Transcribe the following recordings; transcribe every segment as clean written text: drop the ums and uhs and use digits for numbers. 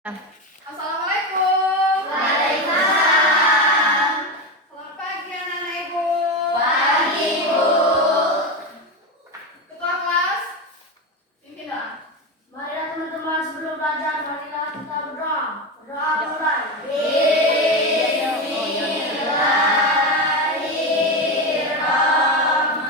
Assalamualaikum. Waalaikumsalam. Selamat pagi anak-anak Ibu. Pagi, Bu. Ketua kelas, pimpin doa. Marilah teman-teman sebelum belajar, marilah kita berdoa. Berdoa mulai. Bismillahirrahmanirrahim. Alhamdulillah.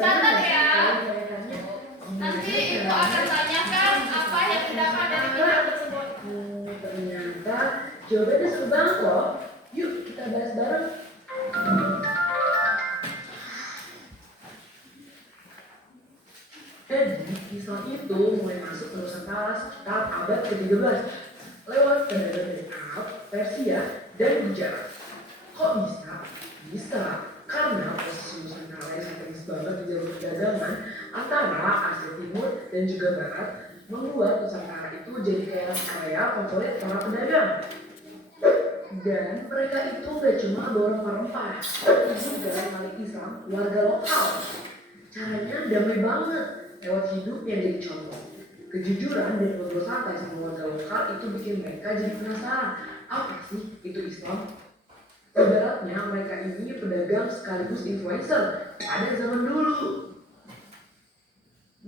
Catat ya. Nanti ibu akan tanyakan apa yang didapat dari video tersebut. Ternyata jawabannya seru banget loh. Yuk kita bahas bareng. Jadi Islam itu mulai masuk ke Nusantara sekitar abad ke-13 lewat perdagangan dari Arab, Persia, dan Gujarat. Kok bisa? Bisa karena posisi Nusantara yang strategis banget di jalur perdagangan antara Asia Timur dan juga Barat membuat Nusantara itu jadi kayak area favorit para pedagang. Dan mereka itu gak cuma bawa rempah-rempah, tapi juga balik Islam warga lokal. Caranya damai banget, lewat hidup yang jadi contoh. Kejujuran dan ngobrol santai sama warga lokal itu bikin mereka jadi penasaran, apa sih itu Islam? Ibaratnya mereka ini pedagang sekaligus influencer pada zaman dulu.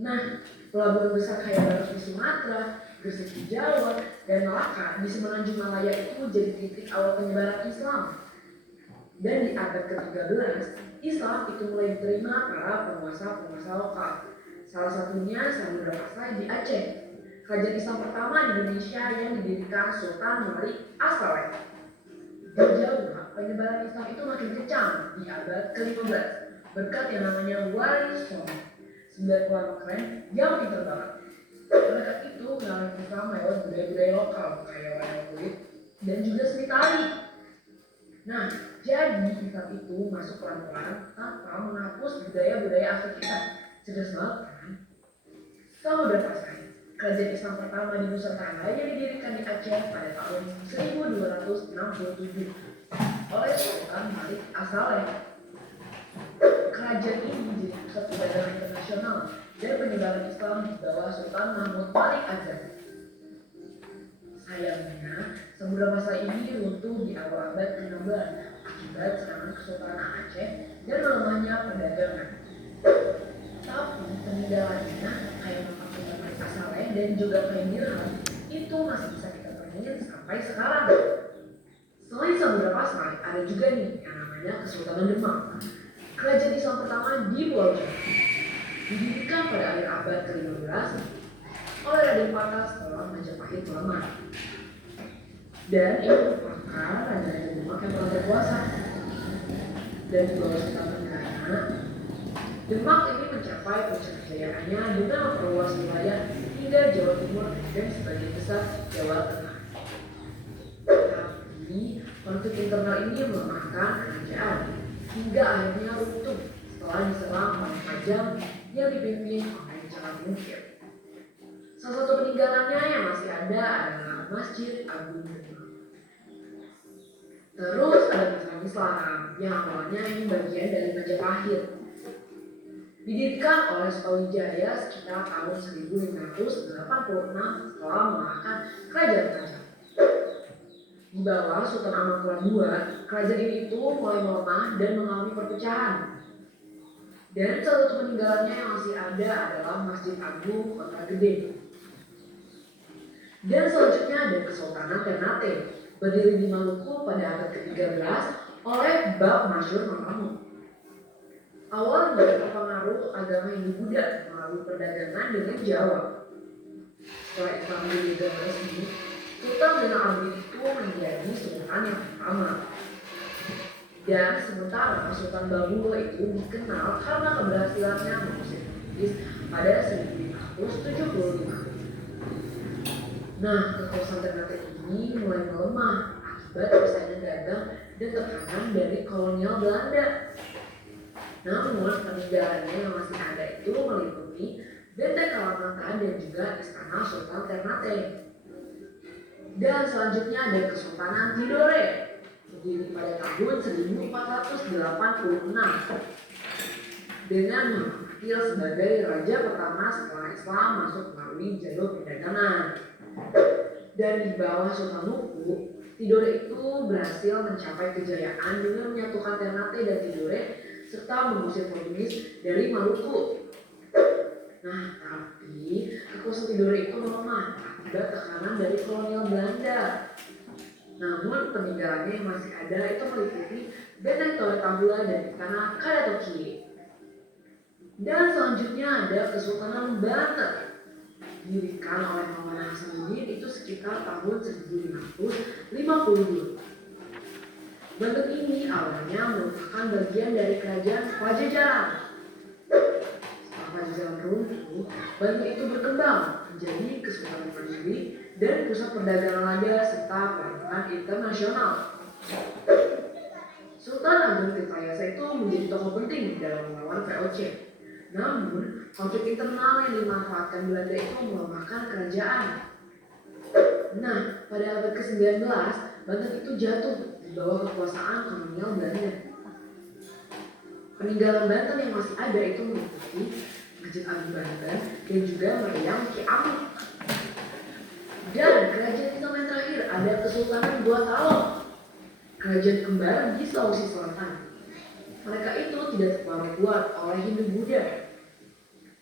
Nah, pelabuhan besar kayak Baros di Sumatera, Gresik di Jawa, dan Malaka di Semenanjung Malaya itu jadi titik awal penyebaran Islam. Dan di abad ke-13, Islam itu mulai diterima para penguasa-penguasa lokal. Salah satunya Samudra Pasai di Aceh, kerajaan Islam pertama di Indonesia yang didirikan Sultan Malik As-Saleh. Di Jawa, penyebaran Islam itu makin kencang di abad ke-15 berkat yang namanya Wali Songo, 9 ulama keren yang pintar banget. Mereka itu mengenal Islam lewat budaya-budaya lokal kayak wayang kulit dan juga seni tari. Nah, jadi Islam itu masuk pelan-pelan tanpa menghapus budaya-budaya asli kita. Cerdas banget kan? Samudra Pasai, kerajaan Islam pertama di Nusantara yang didirikan di Aceh pada tahun 1267 oleh Sultan Malik As-Saleh. Kerajaan ini menjadi pusat perdagangan internasional dan penyebaran Islam di bawah Sultan Mahmud Malik Azam. Sayangnya, Samudra Pasai ini runtuh di awal abad ke-16 akibat serangan Kesultanan Aceh dan melemahnya perdagangan. Tapi peninggalannya kayak makam Sultan Malik As-Saleh dan juga kain dirham itu masih bisa kita temuin sampai sekarang. Selain Samudra Pasai, ada juga nih yang namanya Kesultanan Demak, kerajaan Islam pertama di Pulau Jawa. Didirikan pada akhir abad ke-15 oleh Raden Patah setelah Majapahit melemah. Dan ini merupakan raja-raja Demak yang telah berkuasa. Dan di bawah Sultan Trenggana, Demak ini mencapai puncak kejayaannya dengan memperluas wilayah hingga Jawa Timur dan sebagian besar Jawa Tengah. Tapi konflik internal ini melemahkan kerajaan hingga akhirnya runtuh setelah diserang oleh Majapahit yang dipimpin oleh Jalal Mungkir. Salah satu peninggalannya yang masih ada adalah Masjid Agung Demak. Terus ada Masjid Islam yang awalnya ini bagian dari Majapahit. Didirikan oleh Sutawijaya sekitar tahun 1586 setelah mengalahkan Kerajaan Majapahit. Di bawah Sultan Amakula II, kerajaan ini itu mulai melemah dan mengalami perpecahan. Dan salah satu peninggalannya yang masih ada adalah Masjid Agung Kota Gede. Dan selanjutnya ada Kesultanan Ternate, berdiri di Maluku pada abad ke-13 oleh Bab Masyur Mamamu. Awalnya terpengaruh agama Hindu-Buddha melalui perdagangan dengan Jawa. Setelah Islam dilegal resmi, Sultan Zainal Abidin itu menjadi sultan yang pertama. Dan sementara Sultan Babula itu dikenal karena keberhasilannya mengusir Inggris pada 1575. Nah, kekuasaan Ternate ini mulai melemah akibat persaingan dagang dan tekanan dari kolonial Belanda. Namun, peninggalannya yang masih ada itu meliputi Benteng Kalamata dan juga Istana Sultan Ternate. Dan selanjutnya ada Kesultanan Tidore, berdiri pada tahun 1486 dengan Muhammad sebagai raja pertama setelah Islam masuk melalui jalur perdagangan. Dan di bawah Sultan Luku, Tidore itu berhasil mencapai kejayaan dengan menyatukan Ternate dan Tidore serta mengusir Portugis dari Maluku. Nah, tapi kekuasaan Tidore itu melemah akibat tekanan dari kolonial Belanda. Namun peninggalannya yang masih ada itu meliputi Benteng Tower Tahula dan Istana Kadatoki. Dan selanjutnya ada Kesultanan Banten. Didirikan oleh Maulana Hasanuddin itu sekitar tahun 1552. Banten ini awalnya merupakan bagian dari kerajaan Pajajaran. Setelah Pajajaran runtuh, Banten itu berkembang menjadi kesultanan mandiri dan pusat perdagangan raja serta pelabuhan internasional. Sultan Agung Tirtayasa itu menjadi tokoh penting dalam melawan VOC. Namun, konflik internal yang dimanfaatkan Belanda itu melemahkan kerajaan. Nah, pada abad ke-19, Banten itu jatuh di bawah kekuasaan kolonial Belanda. Peninggalan Banten yang masih ada itu meliputi Masjid Agung Banten dan juga meriam Ki Amun. Dan kerajaan Islam yang terakhir ada Kesultanan Gua Talok, kerajaan kembar di Sulawesi Selatan. Mereka itu tidak terpengaruh kuat oleh Hindu-Buddha.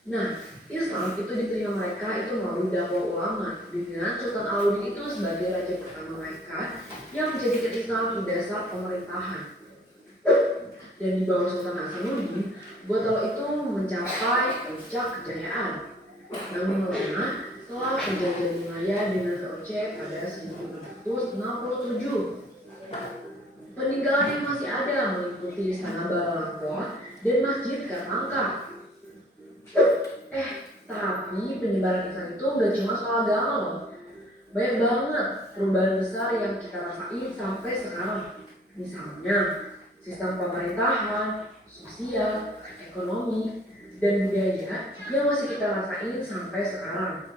Nah, Islam itu diterima mereka itu melalui dakwah ulama dengan Sultan Alauddin itu sebagai raja pertama mereka yang menjadikan Islam sebagai dasar pemerintahan. Dan di bawah Sultan Hasanuddin, Gua Talok itu mencapai puncak kejayaan. Namun melemah setelah perjanjian wilayah dengan VOC pada 1667. Peninggalan yang masih ada meliputi Istana Balangkoa dan Masjid Karangka. Tapi penyebaran Islam itu gak cuma soal agama loh. Banyak banget perubahan besar yang kita rasain sampai sekarang. Misalnya, sistem pemerintahan, sosial, ekonomi, dan budaya yang masih kita rasain sampai sekarang.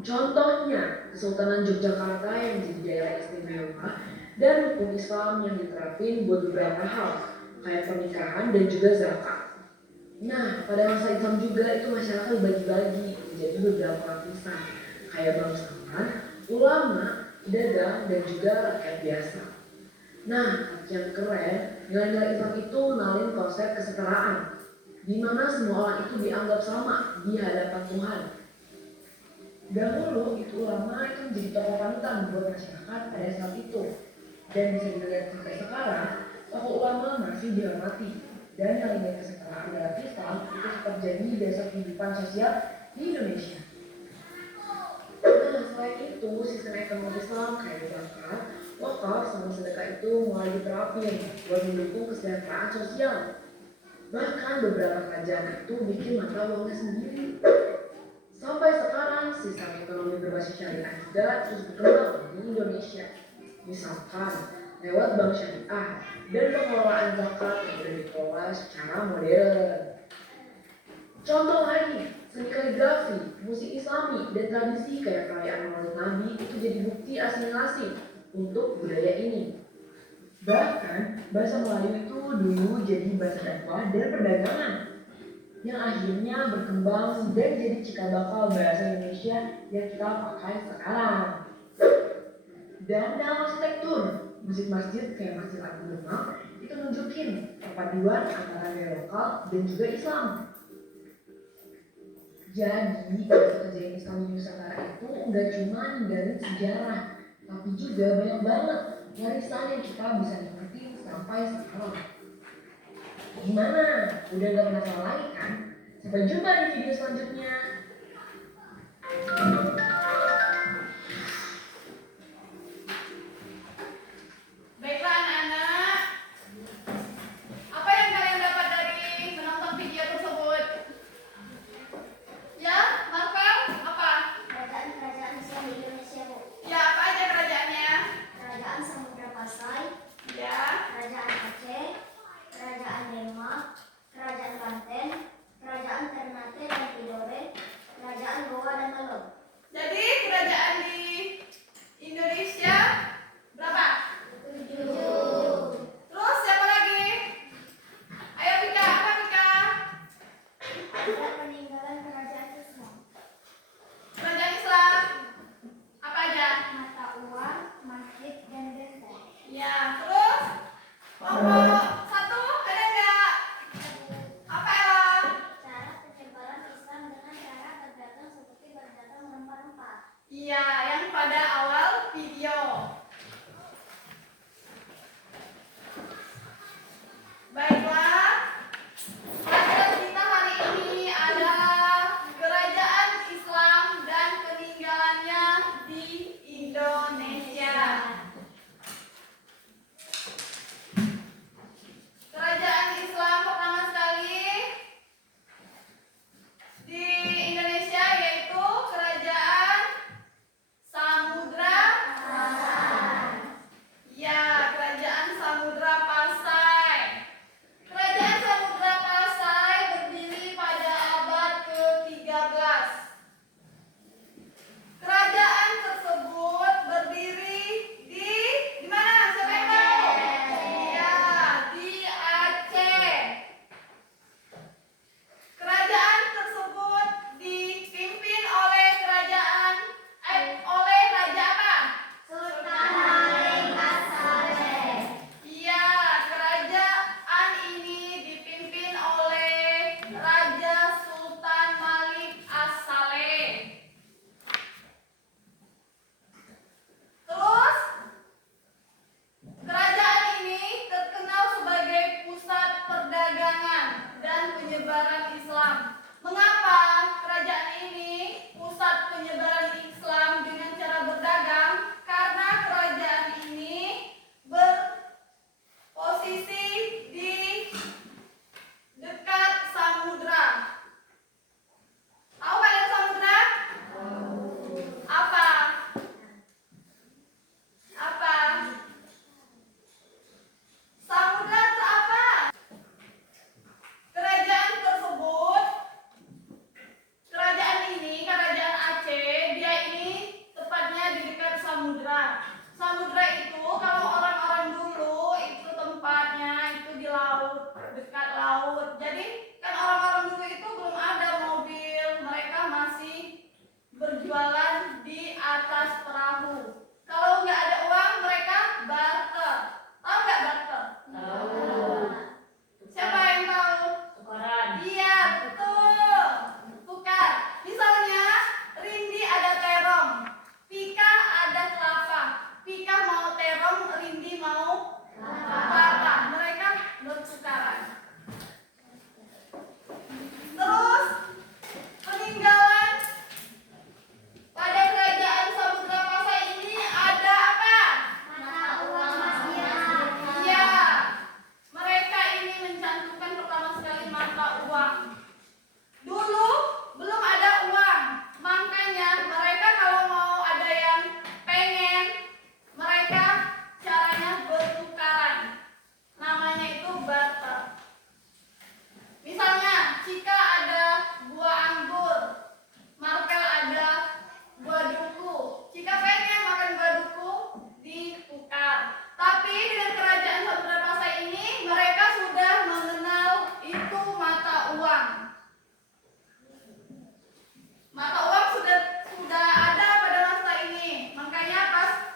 Contohnya, Kesultanan Yogyakarta yang menjadi daerah istimewa dan hukum Islam yang diterapin buat beberapa hal, kayak pernikahan dan juga zakat. Nah, pada masa Islam juga itu masyarakat dibagi-bagi menjadi beberapa lapisan, kayak bangsawan, ulama, pedagang, dan juga rakyat biasa. Nah, yang keren, nilai-nilai Islam itu mengenalin konsep kesetaraan, di mana semua orang itu dianggap sama di hadapan Tuhan. Dahulu itu ulama itu menjadi tokoh panutan buat masyarakat pada saat itu, dan bisa dilihat sampai sekarang, tokoh ulama masih dihormati. Dan nilai kesetaraan dalam Islam itu terjadi dasar kehidupan sosial di Indonesia. Nah, selain itu, sistem ekonomi Islam kayak zakat, wakaf, sama sedekah itu mulai diterapin buat mendukung kesejahteraan sosial. Bahkan beberapa kerajaan itu bikin mata uangnya sendiri. Sampai sekarang, sistem ekonomi berbasis syariah juga terus berkembang di Indonesia. Misalkan, lewat bank syariah dan pengelolaan zakat yang sudah dikelola secara modern. Contoh lagi, seni kaligrafi, musik Islami, dan tradisi kayak perayaan Maulid Nabi itu jadi bukti asimilasi untuk budaya ini. Bahkan, bahasa Melayu itu dulu jadi bahasa dakwah dan perdagangan yang akhirnya berkembang dan jadi cikal bakal bahasa Indonesia yang kita pakai sekarang. Dan dalam arsitektur, masjid-masjid kayak Masjid Agung Demak itu nunjukin perpaduan antara nilai lokal dan juga Islam. Jadi, kejayaan Islam di Nusantara itu nggak cuma ninggalin sejarah, tapi juga banyak banget warisan yang kita bisa nikmatin sampai sekarang. Gimana? Udah gak penasaran lagi kan? Sampai jumpa di video selanjutnya. Baiklah anak-anak, apa yang kalian dapat dari menonton video tersebut? Ya, Marvel, apa? Kerajaan Islam di Indonesia, Bu. Ya, apa aja kerajaannya? Kerajaan Samudra Pasai, Ya, Kerajaan Aceh, Kerajaan Demak, Kerajaan Banten, Kerajaan Ternate dan Tidore, Zulfikar. Tapi dengan kerajaan Samudra Pasai ini mereka sudah mengenal itu mata uang. Mata uang sudah ada pada masa ini. Makanya pas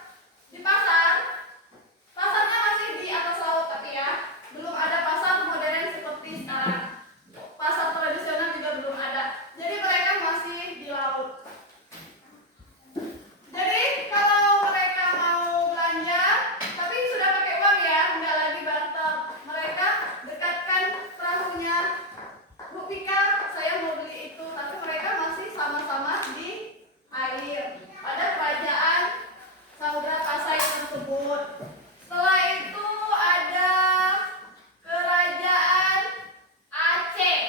di pasarnya masih di atas laut, tapi ya belum ada pasar modern seperti sekarang. Pasar tradisional juga belum ada. Jadi mereka masih di laut. Jadi kalau mereka mau belanja, tapi sudah pakai uang ya, nggak lagi barter. Mereka dekatkan perahunya. Bu Pika, saya mau beli itu, tapi mereka masih sama-sama di air pada kerajaan Samudra Pasai tersebut. Setelah itu ada kerajaan Aceh.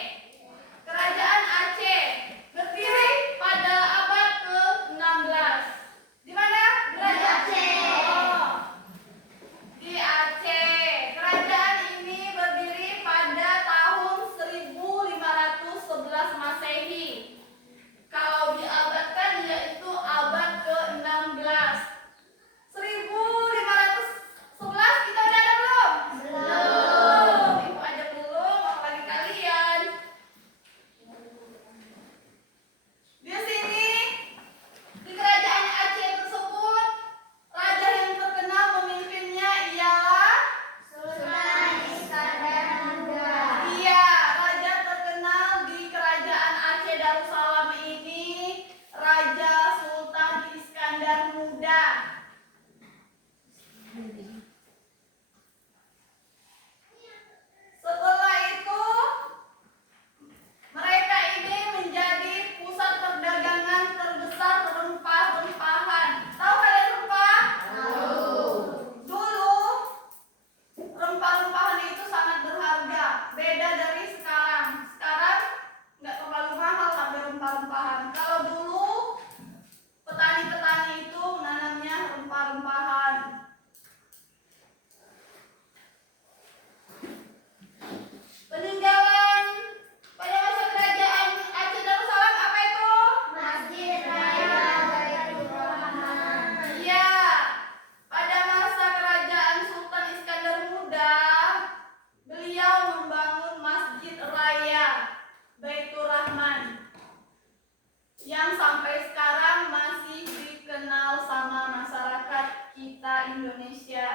Kerajaan Aceh berdiri pada abad ke-16. Di mana? Kerajaan Aceh. Oh, di Aceh. Kerajaan ini berdiri pada tahun 1511 Masehi. Kalau diabadkan yaitu abad ke-16. 1511 kita udah ada belum? Belum. Ibu aja belum, apalagi kalian. Di sini di kerajaan Aceh tersebut, raja yang terkenal memimpinnya ialah Sultan Iskandar Muda. Iya, raja terkenal di kerajaan Aceh Darussalam ini Raja Sultan Iskandar Muda. Setelah itu mereka ini menjadi pusat perdagangan terbesar rempah-rempahan. Tahu kalian rempah? Tahu. Dulu rempah-rempahan itu sangat berharga, beda dari sekarang. Sekarang nggak terlalu mahal harga rempah-rempahan. Kalau dulu petani-petani itu menanamnya rempah-rempahan. Peninggalan pada masa kerajaan Aceh Darussalam apa itu? Masjid Raya Baitur Rahman. Iya, pada masa kerajaan Sultan Iskandar Muda, beliau membangun Masjid Raya Baitur Rahman yang sampai sekarang masih dikenal sama masyarakat kita Indonesia.